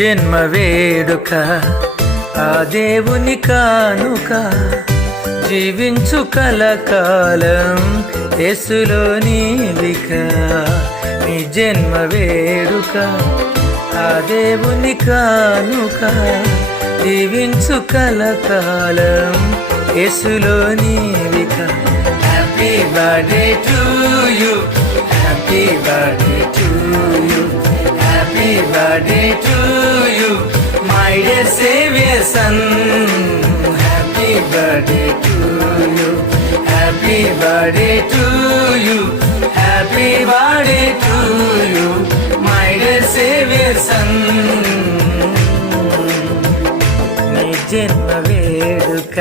జన్మ వేడుక ఆ దేవుని కానుక జీవించు కలకాలం యేసులో నీవిక నీ జన్మ వేడుక ఆ దేవుని కానుక జీవించు కలకాలం యేసులో నీవిక happy birthday to you happy birthday to you happy birthday to you my dear saviour son happy birthday to you happy birthday to you happy birthday to you my dear saviour son నీ జన్మ వేడుక